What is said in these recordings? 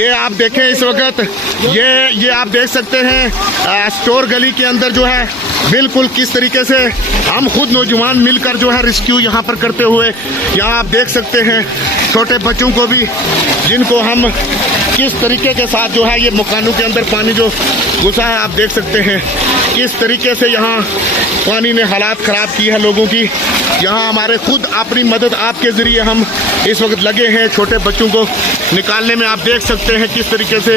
ये आप देखें इस वक्त ये आप देख सकते हैं स्टोर गली के अंदर जो है बिल्कुल किस तरीके से हम खुद नौजवान मिलकर जो है रेस्क्यू यहाँ पर करते हुए, यहाँ आप देख सकते हैं छोटे बच्चों को भी जिनको हम किस तरीके के साथ जो है ये मकानों के अंदर पानी जो घुसा है, आप देख सकते हैं किस तरीके से यहाँ पानी ने हालात ख़राब की है लोगों की। यहाँ हमारे खुद अपनी मदद आपके ज़रिए हम इस वक्त लगे हैं छोटे बच्चों को निकालने में। आप देख सकते हैं किस तरीके से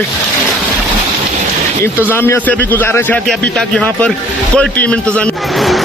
इंतज़ामिया से भी गुजारिश है कि अभी तक यहाँ पर कोई टीम इंतज़ामिया